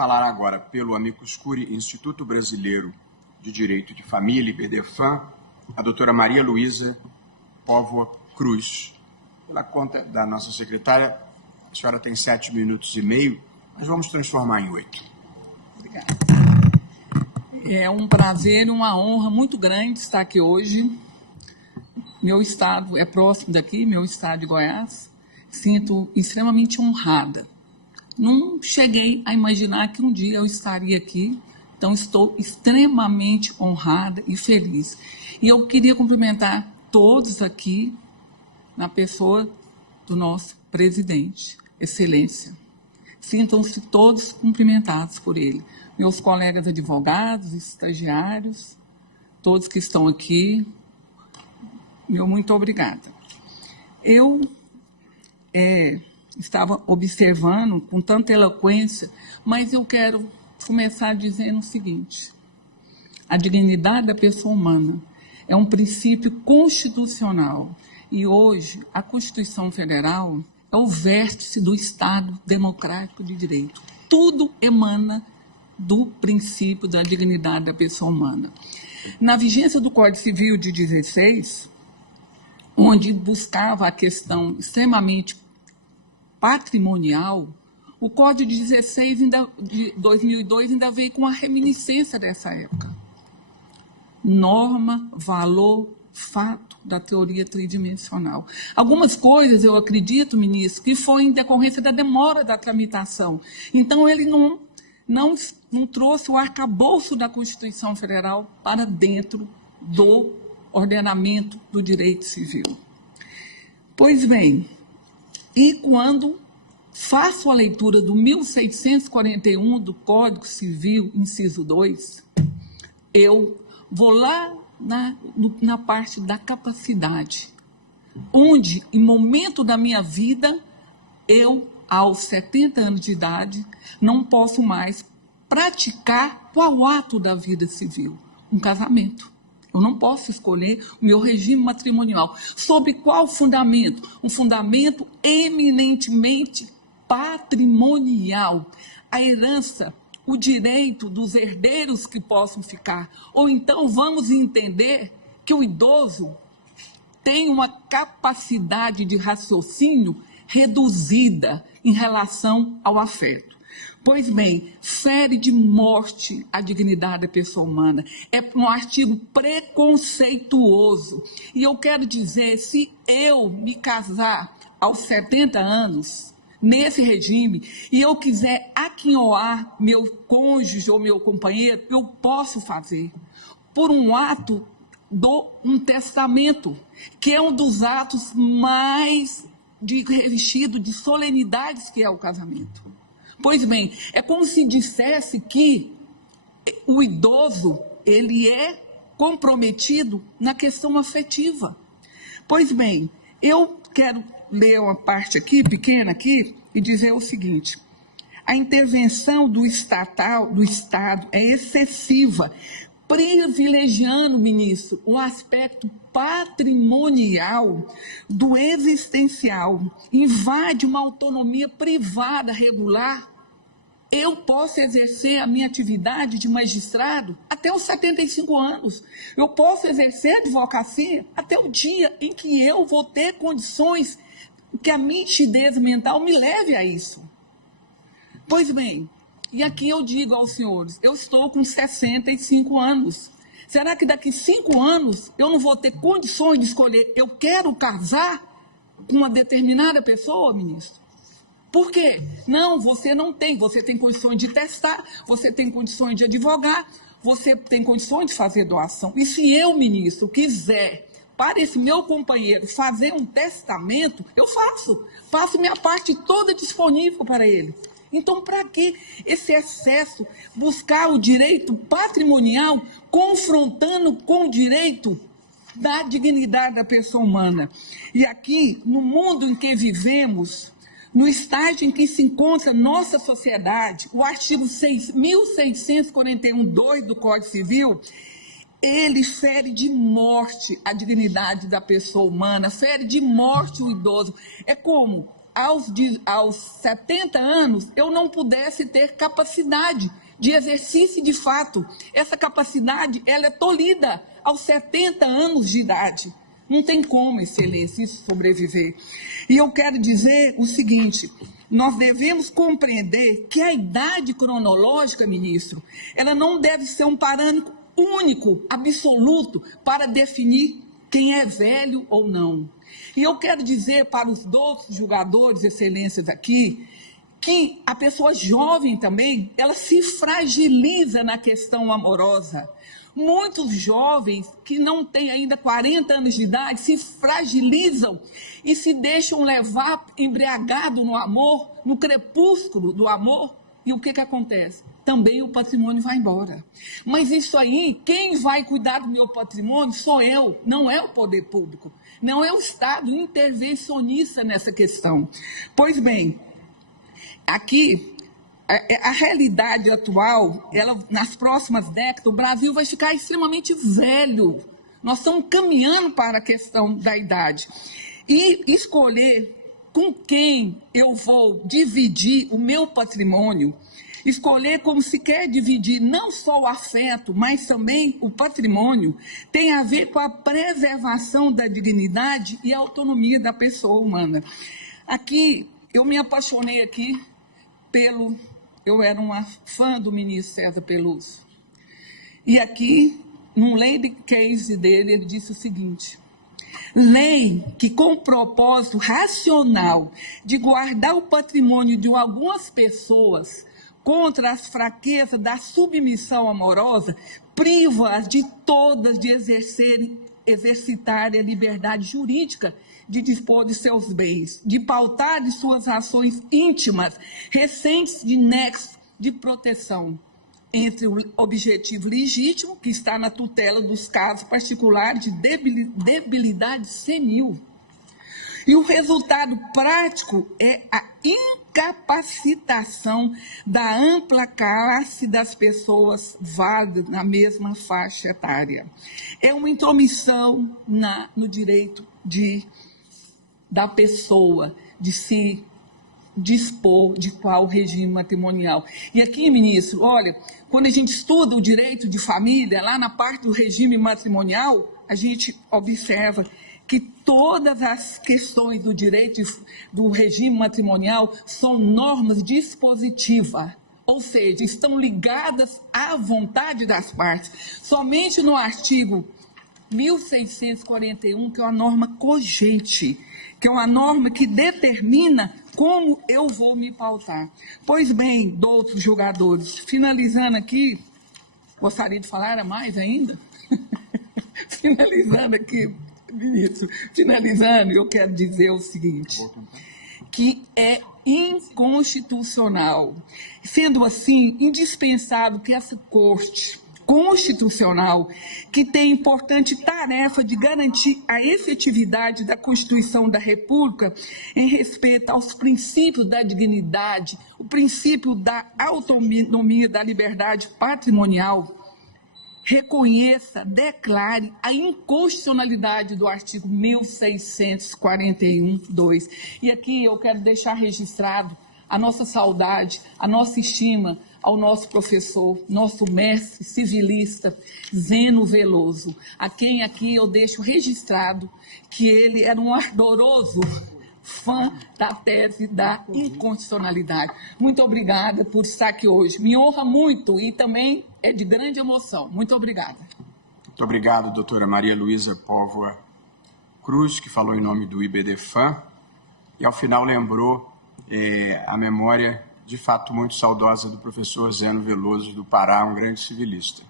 falará agora pelo Amicus Curiae Instituto Brasileiro de Direito de Família, IBDFAM, a doutora Maria Luísa Póvoa Cruz. Pela conta da nossa secretária, a senhora tem 7 minutos e meio, mas vamos transformar em 8. Obrigada. É um prazer e uma honra muito grande estar aqui hoje. Meu estado é próximo daqui, meu estado de Goiás. Sinto extremamente honrada. Não cheguei a imaginar que um dia eu estaria aqui, então estou extremamente honrada e feliz. E eu queria cumprimentar todos aqui, na pessoa do nosso presidente, Excelência. Sintam-se todos cumprimentados por ele. Meus colegas advogados, estagiários, todos que estão aqui, meu muito obrigada. Eu estava observando com tanta eloquência, mas eu quero começar dizendo o seguinte: a dignidade da pessoa humana é um princípio constitucional e hoje a Constituição Federal é o vértice do Estado Democrático de Direito. Tudo emana do princípio da dignidade da pessoa humana. Na vigência do Código Civil de 16, onde buscava a questão extremamente patrimonial, o Código de 16 de 2002 ainda veio com a reminiscência dessa época. Norma, valor, fato da teoria tridimensional. Algumas coisas, eu acredito, ministro, que foi em decorrência da demora da tramitação. Então, ele não trouxe o arcabouço da Constituição Federal para dentro do ordenamento do direito civil. Pois bem, e quando faço a leitura do 1641 do Código Civil, inciso 2, eu vou lá na parte da capacidade, onde, em momento da minha vida, eu, aos 70 anos de idade, não posso mais praticar qual ato da vida civil? Um casamento. Eu não posso escolher o meu regime matrimonial. Sob qual fundamento? Um fundamento eminentemente patrimonial. A herança, o direito dos herdeiros que possam ficar. Ou então vamos entender que o idoso tem uma capacidade de raciocínio reduzida em relação ao afeto. Pois bem, fere de morte a dignidade da pessoa humana. É um artigo preconceituoso. E eu quero dizer, se eu me casar aos 70 anos, nesse regime, e eu quiser aquinhoar meu cônjuge ou meu companheiro, eu posso fazer. Por um ato um testamento, que é um dos atos mais revestido de solenidades que é o casamento. Pois bem, é como se dissesse que o idoso, ele é comprometido na questão afetiva. Pois bem, eu quero ler uma parte aqui, pequena aqui, e dizer o seguinte: a intervenção do Estado é excessiva, privilegiando, ministro, o aspecto patrimonial do existencial, invade uma autonomia privada regular. Eu posso exercer a minha atividade de magistrado até os 75 anos. Eu posso exercer a advocacia até o dia em que eu vou ter condições que a nitidez mental me leve a isso. Pois bem, e aqui eu digo aos senhores, eu estou com 65 anos. Será que daqui 5 anos eu não vou ter condições de escolher, eu quero casar com uma determinada pessoa, ministro? Por quê? Não, você não tem. Você tem condições de testar, você tem condições de advogar, você tem condições de fazer doação. E se eu, ministro, quiser, para esse meu companheiro, fazer um testamento, eu faço. Faço minha parte toda disponível para ele. Então, para que esse excesso? Buscar o direito patrimonial confrontando com o direito da dignidade da pessoa humana. E aqui, no mundo em que vivemos, no estágio em que se encontra nossa sociedade, o artigo 1641-2 do Código Civil, ele fere de morte a dignidade da pessoa humana, fere de morte o idoso. É como aos 70 anos eu não pudesse ter capacidade de exercício de fato. Essa capacidade, ela é tolhida aos 70 anos de idade. Não tem como, Excelência, isso sobreviver. E eu quero dizer o seguinte, nós devemos compreender que a idade cronológica, ministro, ela não deve ser um parâmetro único, absoluto, para definir quem é velho ou não. E eu quero dizer para os outros julgadores, Excelências, aqui, que a pessoa jovem também, ela se fragiliza na questão amorosa. Muitos jovens que não têm ainda 40 anos de idade se fragilizam e se deixam levar embriagado no amor, no crepúsculo do amor. E o que acontece? Também o patrimônio vai embora. Mas isso aí, quem vai cuidar do meu patrimônio sou eu, não é o poder público, não é o Estado intervencionista nessa questão. Pois bem, aqui, a realidade atual, nas próximas décadas, o Brasil vai ficar extremamente velho. Nós estamos caminhando para a questão da idade. E escolher com quem eu vou dividir o meu patrimônio, escolher como se quer dividir não só o afeto, mas também o patrimônio, tem a ver com a preservação da dignidade e a autonomia da pessoa humana. Aqui, eu me apaixonei aqui eu era uma fã do ministro César Peluso. E aqui, num lei case dele, ele disse o seguinte: lei que, com o propósito racional de guardar o patrimônio de algumas pessoas contra as fraquezas da submissão amorosa, priva-as de todas de exercitarem a liberdade jurídica de dispor de seus bens, de pautar de suas ações íntimas, recentes de nexo de proteção entre o objetivo legítimo, que está na tutela dos casos particulares de debilidade senil. E o resultado prático é a incapacitação da ampla classe das pessoas válidas na mesma faixa etária. É uma intromissão no direito da pessoa de se dispor de qual regime matrimonial. E aqui, ministro, olha, quando a gente estuda o direito de família, lá na parte do regime matrimonial, a gente observa que todas as questões do direito do regime matrimonial são normas dispositivas, ou seja, estão ligadas à vontade das partes. Somente no artigo 1641, que é uma norma cogente, que é uma norma que determina como eu vou me pautar. Pois bem, doutos julgadores, finalizando aqui, gostaria de falar mais ainda? Finalizando aqui, ministro, eu quero dizer o seguinte, que é inconstitucional. Sendo assim, indispensável que essa Corte Constitucional, que tem importante tarefa de garantir a efetividade da Constituição da República em respeito aos princípios da dignidade, o princípio da autonomia da liberdade patrimonial, reconheça, declare a inconstitucionalidade do artigo 1641(2). E aqui eu quero deixar registrado a nossa saudade, a nossa estima ao nosso professor, nosso mestre civilista, Zeno Veloso, a quem aqui eu deixo registrado que ele era um ardoroso fã da tese da inconstitucionalidade. Muito obrigada por estar aqui hoje. Me honra muito e também é de grande emoção. Muito obrigada. Muito obrigado, doutora Maria Luísa Póvoa Cruz, que falou em nome do IBDFAM e, ao final, lembrou a memória, de fato, muito saudosa do professor Zeno Veloso do Pará, um grande civilista.